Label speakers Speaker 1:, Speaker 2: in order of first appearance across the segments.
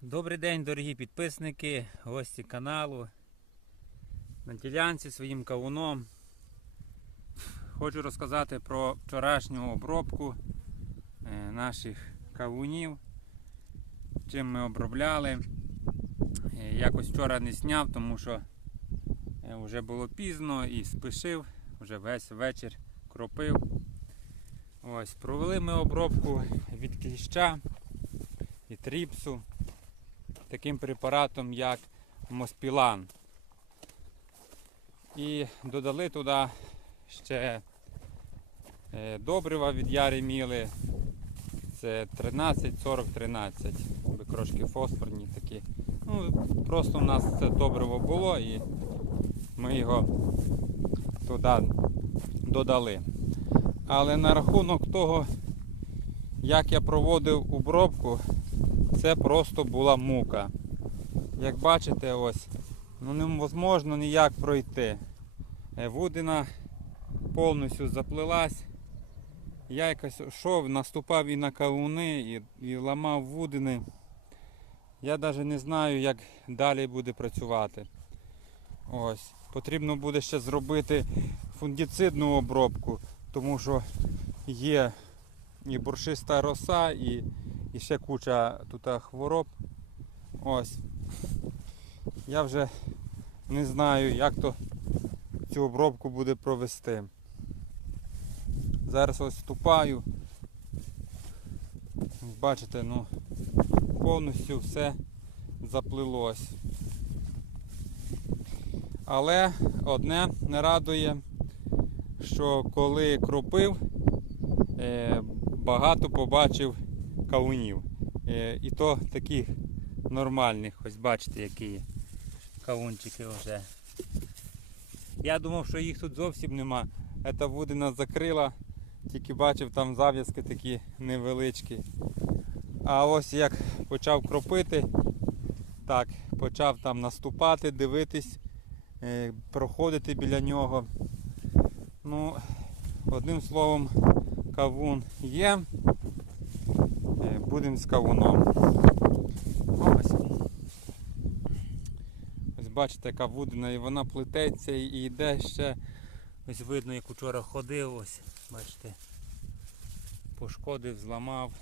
Speaker 1: Добрий день, дорогі підписники, гості каналу. На ділянці своїм кавуном. Хочу розказати про вчорашню обробку е, наших кавунів. Чим ми обробляли. Е, Якось вчора не зняв, тому що е, вже було пізно і спішив, вже весь вечір кропив. Ось, провели ми обробку від кліща і тріпсу таким препаратом, як Моспілан. І додали туди ще е, добрива від Яри Міли. Це 13, 40, 13. Крошки фосфорні такі. Ну, просто у нас це добриво було і ми його туди додали. Але на рахунок того, як я проводив обробку, це просто була мука. Як бачите, ось, ну невозможно ніяк пройти. Е, Вудина повністю заплилась. Я якось йшов, наступав і на кавуни, і, і ламав вудини. Я навіть не знаю, як далі буде працювати. Ось. Потрібно буде ще зробити фунгіцидну обробку, тому що є і буршиста роса, і і ще куча тут хвороб. Ось. Я вже не знаю, як то цю обробку буде провести. Зараз ось вступаю. Бачите, ну повністю все заплилось. Але одне не радує, що коли кропив, е, багато побачив кавунів. Е, І то таких нормальних. Ось бачите, які кавунчики вже. Я думав, що їх тут зовсім нема. Ця вудина закрила, тільки бачив там зав'язки такі невеличкі. А ось як почав кропити, так, почав там наступати, дивитись, е, проходити біля нього. Ну, одним словом, кавун є. Е, Будемо з кавуном. Ось. Ось бачите, яка вудина і вона плететься і йде ще. Ось видно, як вчора ходив, ось, бачите, пошкодив, зламав.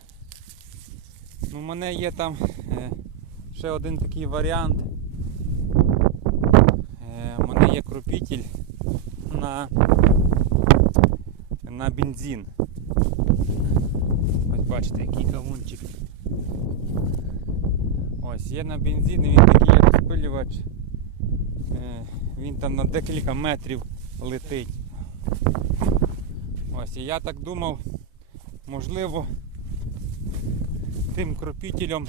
Speaker 1: Ну, у мене є там е, ще один такий варіант. Е, у мене є кропітель на, на бензин. Ось бачите, який кавунчик. Ось є на бензин, він такий як розпилювач. Е, Він там на декілька метрів летить. Ось, і я так думав, можливо, тим кропітелем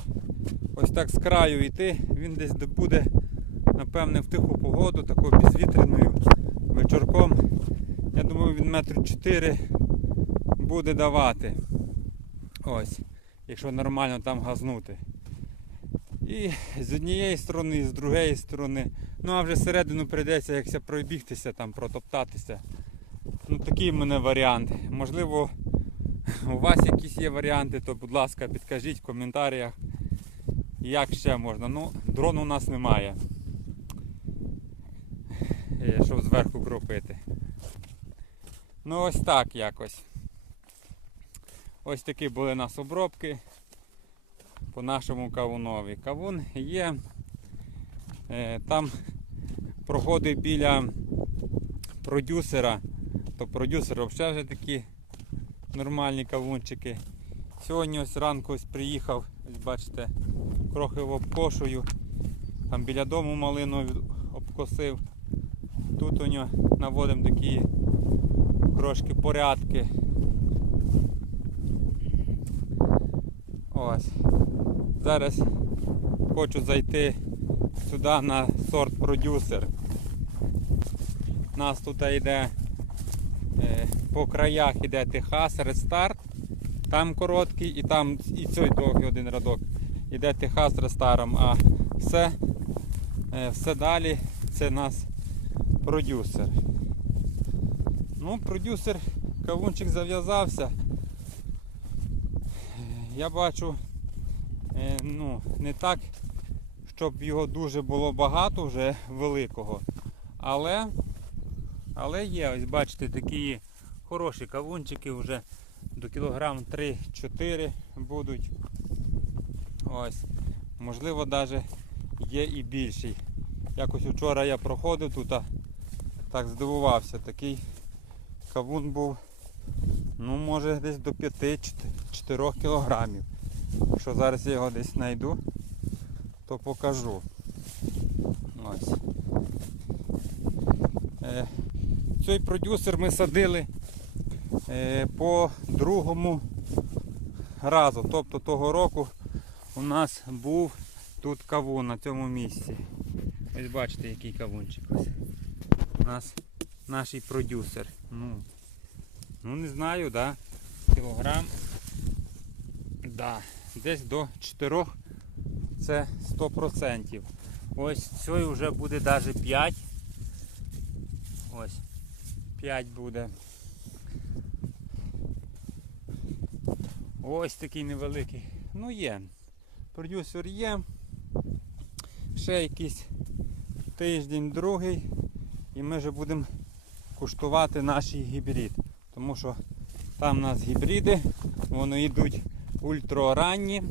Speaker 1: ось так з краю йти, він десь де буде, напевне, в тиху погоду, такою безвітряною вечірком. Я думаю, він метр чотири буде давати. Ось, якщо нормально там газнути. І з однієї сторони, і з другої сторони. Ну а вже середину прийдеться якся пробігтися, там, протоптатися. Ну такий в мене варіант. Можливо, у вас якісь є варіанти, то будь ласка, підкажіть в коментарях, як ще можна. Ну, дрону у нас немає. Е, Щоб зверху кропити. Ну ось так якось. Ось такі були у нас обробки по нашому кавунові. Кавун є. Е, Там проходив біля продюсера, то продюсер взагалі вже такі нормальні кавунчики. Сьогодні ось ранку ось приїхав, ось бачите, трохи обкошую. Там біля дому малину обкосив. Тут у нього наводимо такі трошки порядки. Ось. Зараз хочу зайти сюди на сорт продюсер. Нас тут йде е, по краях йде Техас Рестарт. Там короткий і там і цей довгий один радок. Іде Техас Рестаром, а все, е, все далі це нас продюсер. Ну, продюсер, кавунчик зав'язався. Я бачу, е, ну, не так, щоб його дуже було багато вже великого. Але, але є, ось бачите, такі хороші кавунчики вже до кілограм 3-4 будуть. Ось. Можливо, навіть є і більший. Якось вчора я проходив тут, а так здивувався. Такий кавун був, ну, може, десь до 5-4 кілограмів. Якщо зараз я його десь знайду, то покажу. Ось. Е, цей продюсер ми садили е, по другому разу. Тобто того року у нас був тут кавун на цьому місці. Ось бачите, який кавунчик ось. У нас наш продюсер. Ну, ну не знаю, да. Кілограм. Да. Десь до 4 це 100%. Ось цей вже буде навіть 5. Ось. 5 буде. Ось такий невеликий. Ну є. Продюсер є. Ще якийсь тиждень другий. І ми вже будемо куштувати наш гібрид. Тому що там у нас гібриди, вони йдуть ультраранні.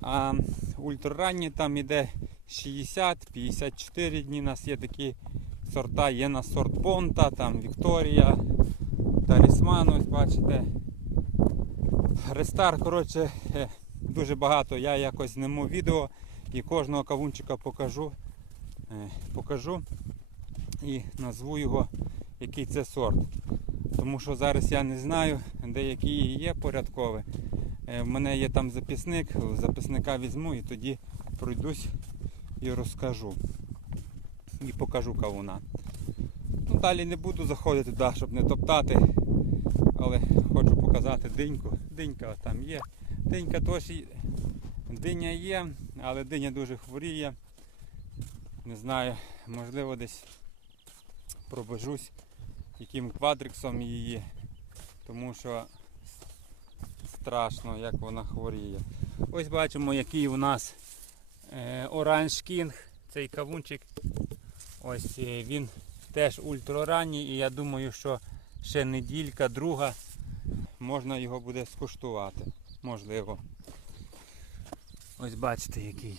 Speaker 1: А ультраранні там іде 60-54 дні. У нас є такі сорта, є на сорт Понта, там Вікторія, Талісман, ось бачите. Рестар, коротше, е, дуже багато. Я якось зніму відео і кожного кавунчика покажу. Е, покажу і назву його, який це сорт. Тому що зараз я не знаю, де які є порядкові. Е, В мене є там записник, записника візьму і тоді пройдусь і розкажу. І покажу кавуна. Ну, далі не буду заходити туди, щоб не топтати. Але хочу показати диньку. Динька там є. Динька теж диня є, але диня дуже хворіє. Не знаю, можливо десь пробежусь яким квадриксом її, тому що страшно, як вона хворіє. Ось бачимо, який у нас е, Orange King, цей кавунчик. Ось е, він теж ультраранній і я думаю, що ще неділька, друга можна його буде скуштувати. Можливо. Ось бачите який.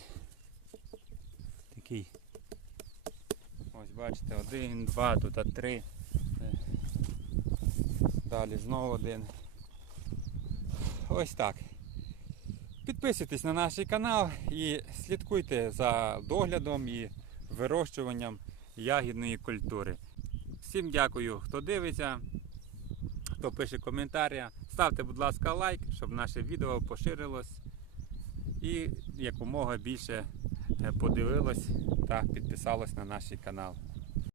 Speaker 1: Такий. Ось бачите, один, два, тут три. Далі знову один. Ось так. Підписуйтесь на наш канал і слідкуйте за доглядом і вирощуванням ягідної культури. Всім дякую, хто дивиться, хто пише коментарі. Ставте, будь ласка, лайк, щоб наше відео поширилось і якомога більше е, подивилось та підписалось на наш канал.